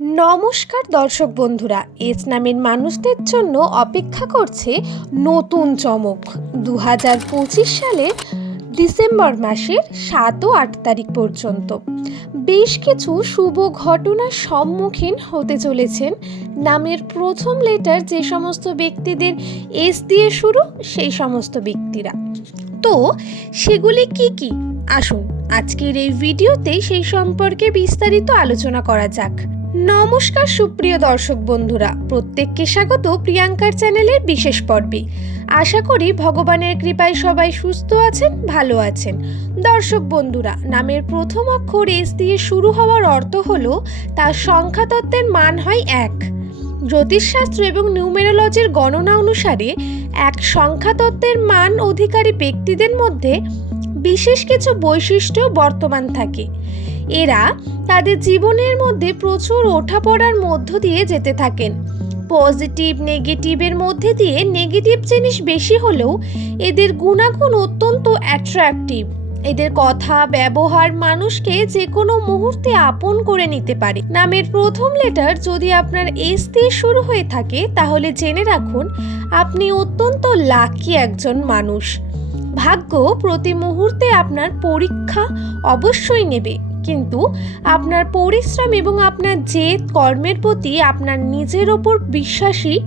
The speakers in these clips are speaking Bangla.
নমস্কার দর্শক বন্ধুরা, এস নামের মানুষদের জন্য অপেক্ষা করছে নতুন চমক। দু হাজার পঁচিশ সালের ডিসেম্বর মাসের সাত ও আট তারিখ পর্যন্ত। বেশ কিছু শুভ ঘটনার সম্মুখীন হতে চলেছেন। নামের প্রথম লেটার যে সমস্ত ব্যক্তিদের এস দিয়ে শুরু, সেই সমস্ত ব্যক্তিরা। তো, সেগুলি কি কি? আসুন, আজকের এই ভিডিওতে সেই সম্পর্কে বিস্তারিত আলোচনা করা যাক। নমস্কার সুপ্রিয় দর্শক বন্ধুরা, প্রত্যেককে স্বাগত প্রিয়াঙ্কার চ্যানেলের বিশেষ পর্বে। আশা করি ভগবানের কৃপায় সবাই সুস্থ আছেন, ভালো আছেন। দর্শক বন্ধুরা, নামের প্রথম অক্ষর এস দিয়ে শুরু হওয়ার অর্থ হলো, তার সংখ্যাতত্ত্বের মান হয় এক। জ্যোতিষশাস্ত্র এবং নিউমেরোলজির গণনা অনুসারে, এক সংখ্যাতত্ত্বের মান অধিকারী ব্যক্তিদের মধ্যে বিশেষ কিছু বৈশিষ্ট্য বর্তমান থাকে। এরা তাদের জীবনের মধ্যে প্রচুর ওঠাপড়ার মধ্য দিয়ে যেতে থাকেন। পজিটিভ নেগেটিভের মধ্যে দিয়ে নেগেটিভ জিনিস বেশি হলেও এদের গুণাগুণ অত্যন্ত অ্যাট্রাকটিভ এদের কথা, ব্যবহার মানুষকে যে কোনো মুহূর্তে আপন করে নিতে পারে। নামের প্রথম লেটার যদি আপনার এস দিয়ে শুরু হয়ে থাকে, তাহলে জেনে রাখুন, আপনি অত্যন্ত লাকি একজন মানুষ। ভাগ্য প্রতি মুহূর্তে আপনার পরীক্ষা অবশ্যই নেবে। কিন্তু আপনার পরিশ্রম এবং আপনার জেদ কর্মের প্রতি আপনার নিজের ওপর বিশ্বাসী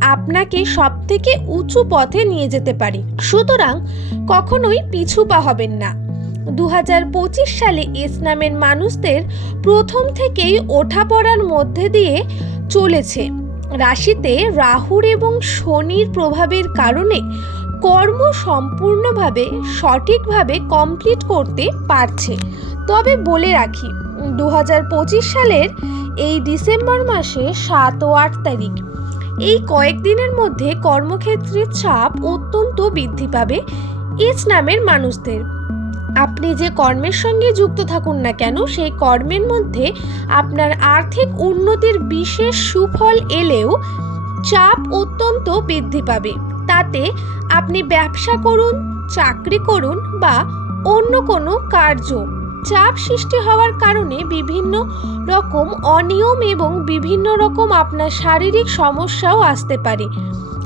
আপনাকে সব থেকে উঁচু পথে নিয়ে যেতে পারে। সুতরাং কখনোই পিছু পা হবেন না। দু হাজার পঁচিশ সালে এস নামের মানুষদের প্রথম থেকেই ওঠাপড়ার মধ্যে দিয়ে চলেছে। রাশিতে রাহুর এবং শনির প্রভাবের কারণে কর্ম সম্পূর্ণভাবে সঠিকভাবে কমপ্লিট করতে পারছে। তবে বলে রাখি দু হাজার পঁচিশ সালের এই ডিসেম্বর মাসে সাত ও আট তারিখ, এই কয়েকদিনের মধ্যে কর্মক্ষেত্রের চাপ অত্যন্ত বৃদ্ধি পাবে এজ নামের মানুষদের। আপনি যে কর্মের সঙ্গে যুক্ত থাকুন না কেন, সেই কর্মের মধ্যে আপনার আর্থিক উন্নতির বিশেষ সুফল এলেও চাপ অত্যন্ত বৃদ্ধি পাবে। তাতে আপনি ব্যবসা করুন, চাকরি করুন বা অন্য কোনো কার্য। চাপ সৃষ্টি হওয়ার কারণে বিভিন্ন রকম অনিয়ম এবং বিভিন্ন রকম আপনার শারীরিক সমস্যাও আসতে পারে।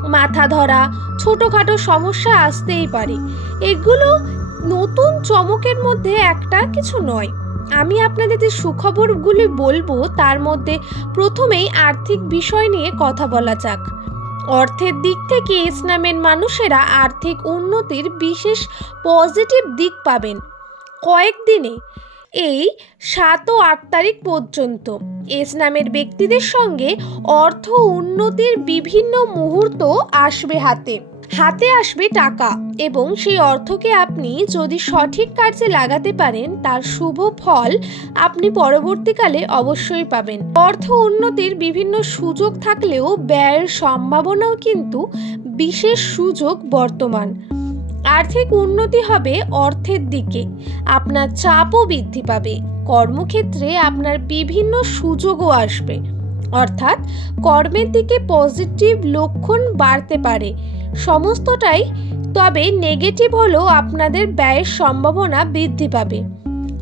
মাথা ধরা, ছোটোখাটো সমস্যা আসতেই পারে। এগুলো নতুন চমকের মধ্যে একটা কিছু নয়। আমি আপনাদের যে সুখবরগুলি বলব, তার মধ্যে প্রথমেই আর্থিক বিষয় নিয়ে কথা বলা যাক। অর্থের দিক থেকে ইসলামের মানুষেরা আর্থিক উন্নতির বিশেষ পজিটিভ দিক পাবেন। কয়েকদিনে এই সাত ও আট তারিখ পর্যন্ত ইসলামের ব্যক্তিদের সঙ্গে অর্থ উন্নতির বিভিন্ন মুহূর্ত আসবে হাতে। হাতে আসবে টাকা এবং সেই অর্থকে আপনি যদি সঠিক কার্যে লাগাতে পারেন, তার শুভ ফল আপনি পরবর্তীকালে অবশ্যই পাবেন। অর্থ উন্নতির বিভিন্ন সুযোগ থাকলেও ব্যয়ের সম্ভাবনাও কিন্তু বিশেষ সুযোগ বর্তমান। আর্থিক উন্নতি হবে অর্থের দিকে, আপনার চাপও বৃদ্ধি পাবে, কর্মক্ষেত্রে আপনার বিভিন্ন সুযোগও আসবে। অর্থাৎ কর্মের দিকে পজিটিভ লক্ষণ বাড়তে পারে। সমস্তটাই, তবে নেগেটিভ হলেও আপনাদের ব্যয়ের সম্ভাবনা বৃদ্ধি পাবে।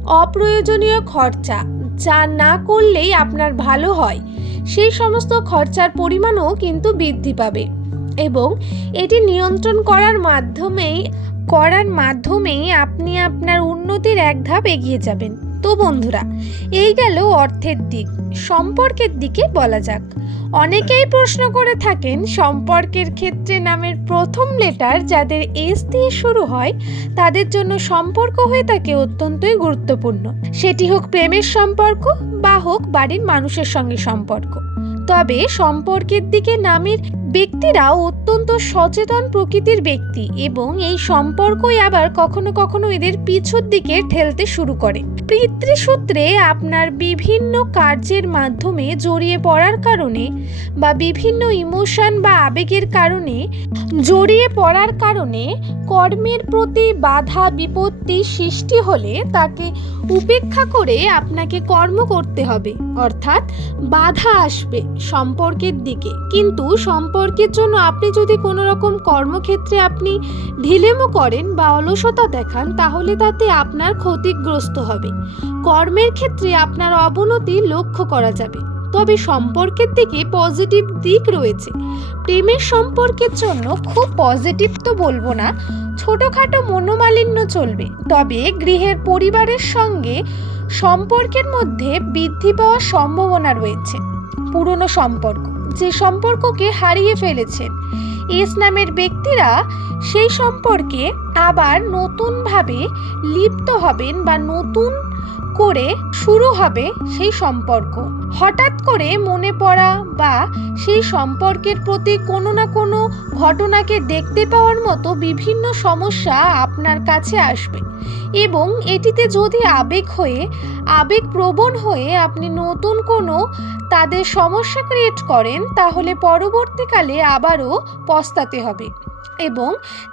অপ্রয়োজনীয় খরচা, যা না করলেই আপনার ভালো হয়, সেই সমস্ত খরচার পরিমাণও কিন্তু বৃদ্ধি পাবে। এবং এটি নিয়ন্ত্রণ করার মাধ্যমেই করার মাধ্যমেই আপনি আপনার উন্নতির এক ধাপ এগিয়ে যাবেন। তো বন্ধুরা, এই গেল অর্থের দিক। সম্পর্কের দিকে বলা যাক। অনেকেই প্রশ্ন করে থাকেন সম্পর্কের ক্ষেত্রে নামের প্রথম লেটার যাদের এস দিয়ে শুরু হয়, তাদের জন্য সম্পর্ক হয়ে থাকে অত্যন্তই গুরুত্বপূর্ণ। সেটি হোক প্রেমের সম্পর্ক বা হোক বাড়ির মানুষের সঙ্গে সম্পর্ক। তবে সম্পর্কের দিকে নামের ব্যক্তিরা অত্যন্ত সচেতন প্রকৃতির ব্যক্তি এবং এই সম্পর্কই আবার কখনো কখনো এদের পিছুর দিকে ঠেলতে শুরু করে। পিতৃসূত্রে আপনার বিভিন্ন কার্যের মাধ্যমে জড়িয়ে পড়ার কারণে বা বিভিন্ন ইমোশন বা আবেগের কারণে জড়িয়ে পড়ার কারণে কর্মের প্রতি বাধা বিপত্তি সৃষ্টি হলে তাকে উপেক্ষা করে আপনাকে কর্ম করতে হবে। অর্থাৎ বাধা আসবে সম্পর্কের দিকে। কিন্তু সম্পর্কের জন্য আপনি যদি কোনো রকম কর্মক্ষেত্রে আপনি ঢিলেমো করেন বা অলসতা দেখান, তাহলে তাতে আপনার ক্ষতিগ্রস্ত হবে। কর্মের ক্ষেত্রে আপনার অবনতি লক্ষ্য করা যাবে। তবে সম্পর্কের দিকে পজিটিভ দিক রয়েছে। প্রেমের সম্পর্কের জন্য খুব পজিটিভ তো বলব না, ছোটোখাটো মনোমালিন্য চলবে। তবে গৃহের পরিবারের সঙ্গে সম্পর্কের মধ্যে বৃদ্ধি পাওয়ার সম্ভাবনা রয়েছে। পুরনো সম্পর্ক যে সম্পর্ককে হারিয়ে ফেলেছেন। এস নামের ব্যক্তিরা সেই সম্পর্কে আবার নতুনভাবে লিপ্ত হবেন বা নতুন করে শুরু হবে সেই সম্পর্ক। হঠাৎ করে মনে পড়া বা সেই সম্পর্কের প্রতি কোনো না কোনো ঘটনাকে দেখতে পাওয়ার মতো বিভিন্ন সমস্যা আপনার কাছে আসবে এবং এটিতে যদি আবেগ হয়ে আবেগ প্রবণ হয়ে আপনি নতুন কোনো তাদের সমস্যা ক্রিয়েট করেন, তাহলে পরবর্তীকালে আবারও পস্তাতে হবে। এবং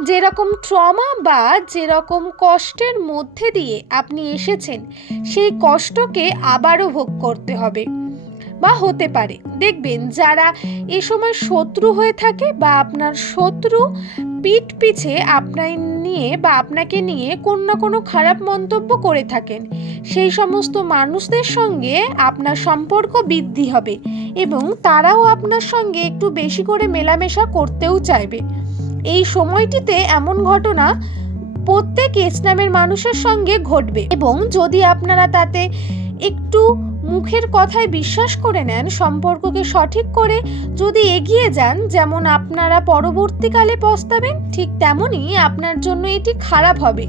যেরকম ট্রমা বা যেরকম কষ্টের মধ্যে দিয়ে আপনি এসেছেন, সেই কষ্টকে আবারও ভোগ করতে হবে। বা হতে পারে, দেখবেন যারা এ সময় শত্রু হয়ে থাকে বা আপনার শত্রু পিঠ পিছে আপনার নিয়ে বা আপনাকে নিয়ে কোনো না কোনো খারাপ মন্তব্য করে থাকেন, সেই সমস্ত মানুষদের সঙ্গে আপনার সম্পর্ক বৃদ্ধি হবে এবং তারাও আপনার সঙ্গে একটু বেশি করে মেলামেশা করতেও চাইবে। এই সময়টিতে এমন ঘটনা প্রত্যেক ইসলামের মানুষের সঙ্গে ঘটবে। এবং যদি আপনারা তাতে একটু মুখের কথায় বিশ্বাস করে নেন, সম্পর্ককে সঠিক করে যদি এগিয়ে যান, যেমন আপনারা পরবর্তীকালে পস্তাবেন, ঠিক তেমনই আপনার জন্য এটি খারাপ হবে।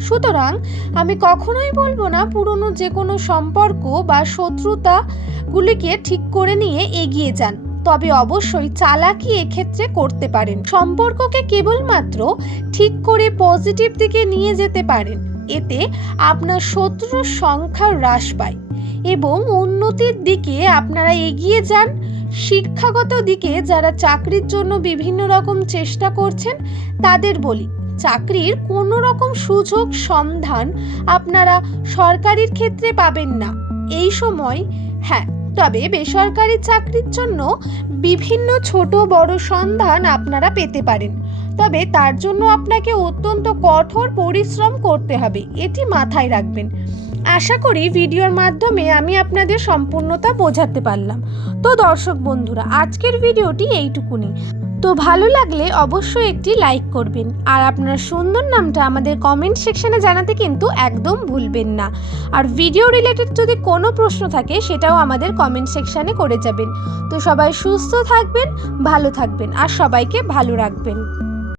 সুতরাং আমি কখনোই বলব না পুরনো যে কোনো সম্পর্ক বা শত্রুতাগুলিকে ঠিক করে নিয়ে এগিয়ে যান। তবে অবশ্যই চালাকি এক্ষেত্রে করতে পারেন। সম্পর্ককে কেবলমাত্র ঠিক করে পজিটিভ দিকে নিয়ে যেতে পারেন। এতে আপনার শত্রুর সংখ্যা হ্রাস পায় এবং উন্নতির দিকে আপনারা এগিয়ে যান। শিক্ষাগত দিকে যারা চাকরির জন্য বিভিন্ন রকম চেষ্টা করছেন, তাদের বলি, চাকরির কোনো রকম সুযোগ সন্ধান আপনারা সরকারির ক্ষেত্রে পাবেন না। এই সময় হ্যাঁ তবে বেসরকারি চাকরির জন্য বিভিন্ন ছোট বড় সন্ধান আপনারা পেতে পারেন। তবে তার জন্য আপনাকে অত্যন্ত কঠোর পরিশ্রম করতে হবে, এটি মাথায় রাখবেন। আশা করি ভিডিওর মাধ্যমে আমি আপনাদের সম্পূর্ণতা বোঝাতে পারলাম। তো দর্শক বন্ধুরা, আজকের ভিডিওটি এইটুকুনি। তো ভালো লাগলে অবশ্যই একটি লাইক করবেন। আর আপনার সুন্দর নামটা আমাদের কমেন্ট সেকশানে জানাতে কিন্তু একদম ভুলবেন না। আর ভিডিও রিলেটেড যদি কোনো প্রশ্ন থাকে, সেটাও আমাদের কমেন্ট সেকশানে করে যাবেন। তো সবাই সুস্থ থাকবেন, ভালো থাকবেন, আর সবাইকে ভালো রাখবেন।